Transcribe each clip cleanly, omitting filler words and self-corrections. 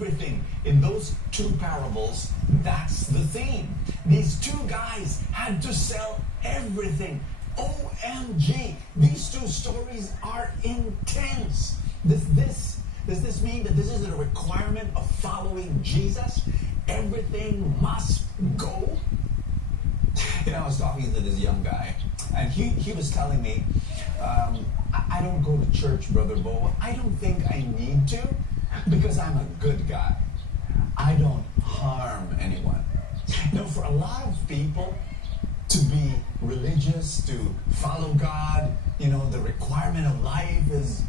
everything. In those two parables, that's the theme. These two guys had to sell everything. OMG, these two stories are intense. Does this mean that this is a requirement of following Jesus? Everything must go? You know, I was talking to this young guy, and he was telling me, I don't go to church, Brother Bo. I don't think I need to, because I'm a good guy. I don't harm anyone. You know, for a lot of people, to be religious, to follow God, you know, the requirement of life is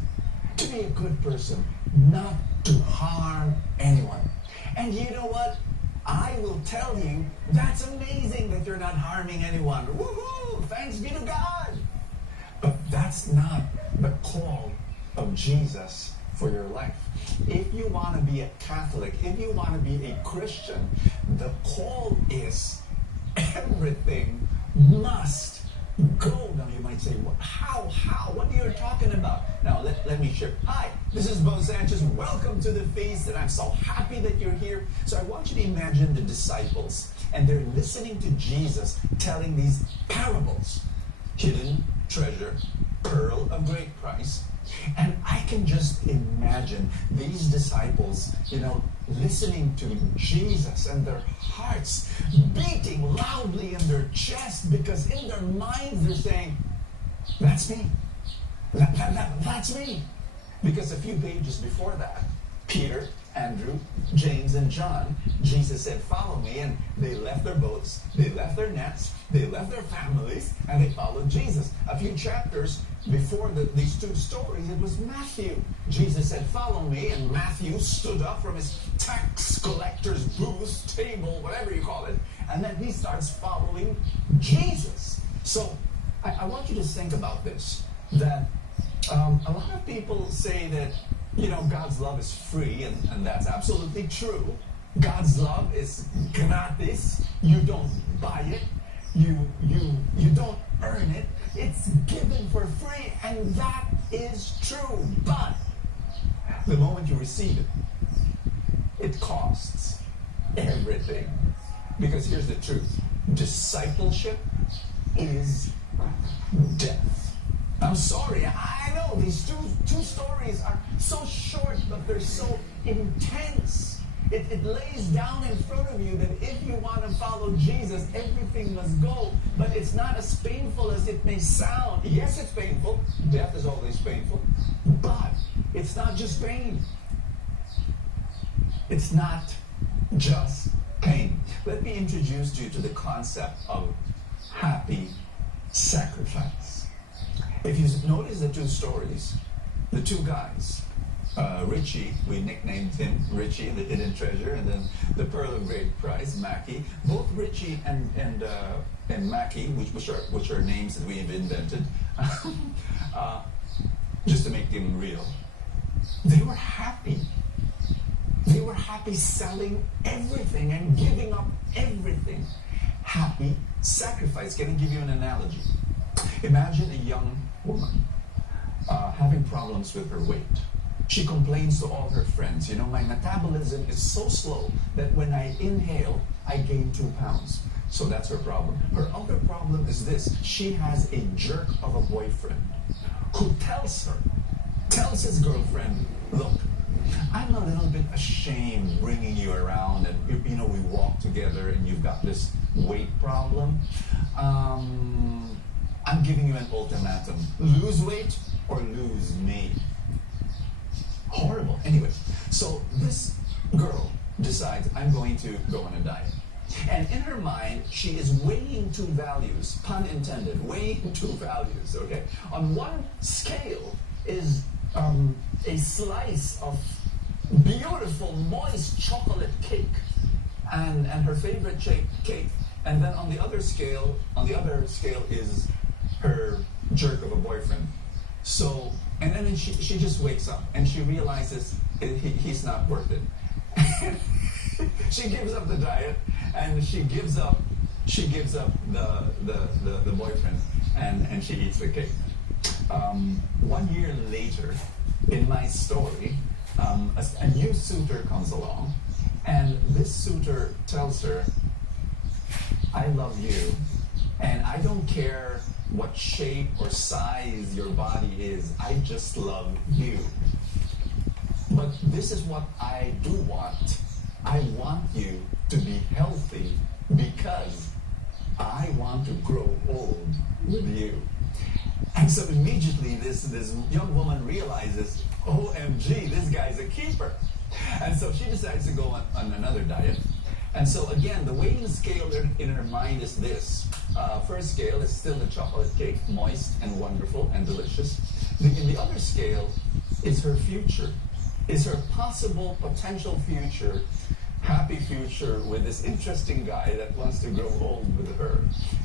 to be a good person, not to harm anyone. And you know what? I will tell you, that's amazing that you're not harming anyone. Woohoo! Thanks be to God. But that's not the call of Jesus for your life. If you want to be a Catholic, if you want to be a Christian, the call is everything must go. Now you might say, well, how? What are you talking about? Now let me share. Hi, this is Bo Sanchez. Welcome to the feast, and I'm so happy that you're here. So I want you to imagine the disciples, and they're listening to Jesus telling these parables. Hidden treasure, pearl of great price. And I can just imagine these disciples, you know, listening to Jesus and their hearts beating loudly in their chest, because in their minds they're saying, that's me. That's me. Because a few pages before that, Peter, Andrew, James, and John, Jesus said, follow me, and they left their boats, they left their nets, they left their families, and they followed Jesus. A few chapters before these two stories, it was Matthew. Jesus said, follow me, and Matthew stood up from his tax collector's booth, table, whatever you call it, and then he starts following Jesus. So I want you to think about this, that a lot of people say that, you know, God's love is free, and that's absolutely true. God's love is gratis. You don't buy it. You don't earn it. It's given for free, and that is true. But the moment you receive it, it costs everything. Because here's the truth. Discipleship is death. I'm sorry, I know these two stories are so short, but they're so intense. It lays down in front of you that if you want to follow Jesus, everything must go. But it's not as painful as it may sound. Yes, it's painful. Death is always painful. But it's not just pain. It's not just pain. Let me introduce you to the concept of happy sacrifice. If you notice the two stories, the two guys, Richie, we nicknamed him Richie, the hidden treasure, and then the pearl of great price, Mackie. Both Richie and Mackie, which are names that we have invented, just to make them real. They were happy. They were happy selling everything and giving up everything. Happy sacrifice. Can I give you an analogy? Imagine a young woman having problems with her weight. She complains to all her friends, you know, my metabolism is so slow that when I inhale, I gain 2 pounds. So that's her problem. Her other problem is this. She has a jerk of a boyfriend who tells his girlfriend, look, I'm a little bit ashamed bringing you around, and you know, we walk together and you've got this weight problem. I'm giving you an ultimatum. Lose weight or lose me. Horrible. Anyway, so this girl decides, I'm going to go on a diet. And in her mind, she is weighing two values, pun intended, weighing two values, okay? On one scale is a slice of beautiful, moist chocolate cake, and her favorite cake. And then on the other scale is her jerk of a boyfriend. So, and then she just wakes up and she realizes he's not worth it. She gives up the diet and she gives up the boyfriend and she eats the cake. 1 year later, in my story, a new suitor comes along, and this suitor tells her, I love you, and I don't care what shape or size your body is, I just love you. But this is what I do want. I want you to be healthy because I want to grow old with you. And so immediately this young woman realizes, OMG, this guy's a keeper. And so she decides to go on another diet. And so again, the weighing scale in her mind is this. First scale is still the chocolate cake, moist and wonderful and delicious. The other scale is her future, is her possible potential future, happy future with this interesting guy that wants to grow old with her.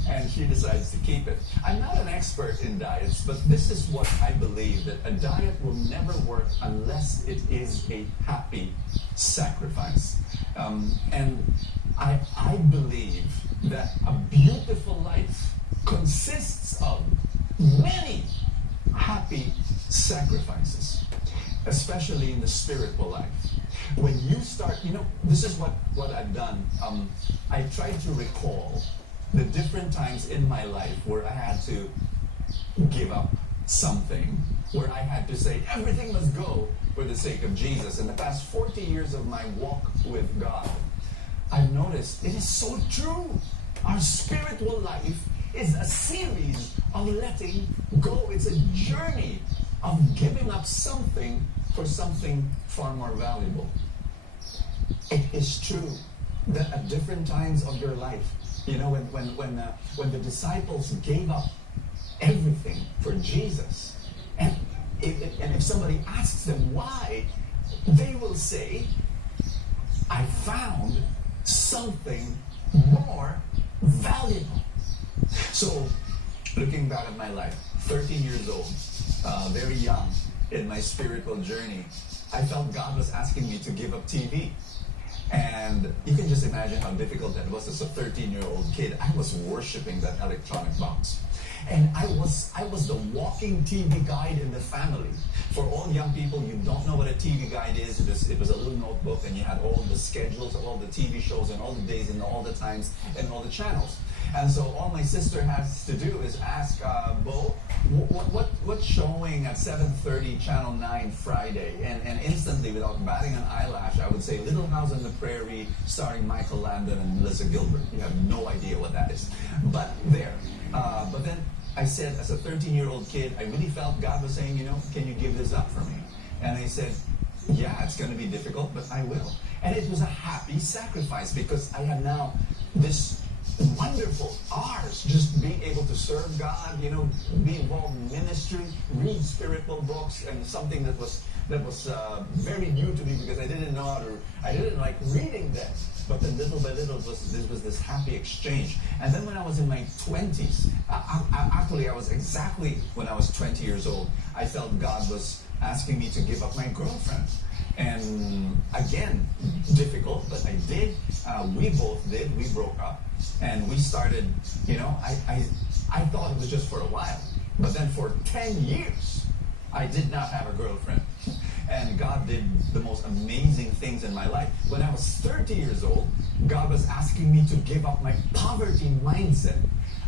And she decides to keep it. I'm not an expert in diets, but this is what I believe, that a diet will never work unless it is a happy sacrifice. And I believe that a beautiful life consists of many happy sacrifices, especially in the spiritual life. When you start, this is what I've done. I tried to recall the different times in my life where I had to give up something, where I had to say, everything must go for the sake of Jesus. In the past 40 years of my walk with God, I've noticed it is so true. Our spiritual life is a series of letting go. It's a journey of giving up something for something far more valuable. It is true that at different times of your life, when the disciples gave up everything for Jesus, and if somebody asks them why, they will say, I found something more valuable. So, looking back at my life, 13 years old, very young in my spiritual journey, I felt God was asking me to give up TV. And you can just imagine how difficult that was as a 13-year-old kid. I was worshiping that electronic box. And I was the walking TV guide in the family. For all young people, you don't know what a TV guide is. It was a little notebook, and you had all the schedules of all the TV shows and all the days and all the times and all the channels. And so all my sister has to do is ask, Bo, what's showing at 7:30 Channel 9 Friday? And instantly, without batting an eyelash, I would say Little House on the Prairie, starring Michael Landon and Melissa Gilbert. You have no idea what that is. But there. But then I said, as a 13-year-old kid, I really felt God was saying, can you give this up for me? And I said, yeah, it's going to be difficult, but I will. And it was a happy sacrifice because I have now this wonderful hours just being able to serve God, be involved in ministry, read spiritual books, and something that was very new to me because I didn't like reading them. But then little by little, this was this happy exchange. And then when I was in my 20s, actually I was exactly when I was 20 years old, I felt God was asking me to give up my girlfriend. And again, difficult, but I did. We both did. We broke up. And we started, I thought it was just for a while. But then for 10 years, I did not have a girlfriend. And God did the most amazing things in my life. When I was 30 years old, God was asking me to give up my poverty mindset.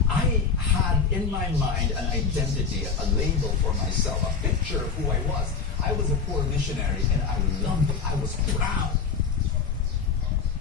I had in my mind an identity, a label for myself, a picture of who I was. I was a poor missionary, and I loved it. I was proud.